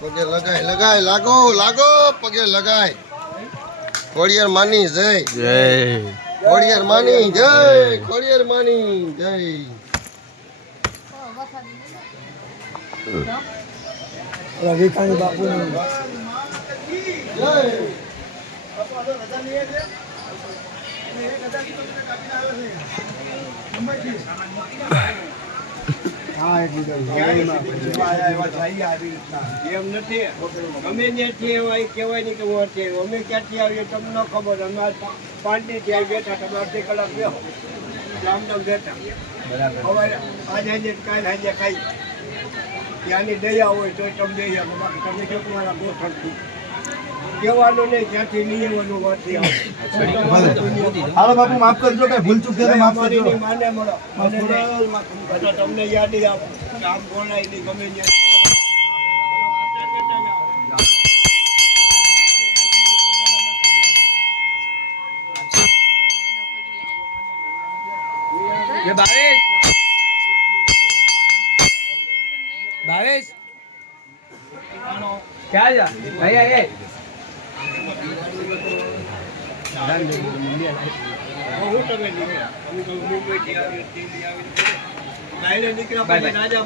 પગે લગાય લગાય લાગો લાગો પગે લગાય ખોડિયાર માની જય જય ખોડિયાર માની જય ખોડિયાર માની જય રવિકાણી બાપુ એમ નથી અમે કહેવાય નહીં કે હું અમે ક્યાંથી આવીએ તમને ખબર અમે પાંચની ત્યાં બેઠા તમે અડધી કલાક બેહો રામનામ બેઠા સવારે આજે આજે કાલ આજે ખાઈ ત્યાંની દયા હોય તો તમે દયા બાકી તમે જો તમારા ગોઠણ કહેવાનું નહીં ત્યાંથી નિયમવાનું વાંચી હાલો બાપુ માફ કરજો કે ભૂલ ચૂક થઈને માફ કરજો માને મળો તમને યાદ આપો કામ બોલાય નહીં ગમે ભાવેશ ક્યાં જા અહીંયા હું તમે નીકળ્યા મુંબઈથી આવી દિલ્હી આવી નીકળ્યા પછી રાજા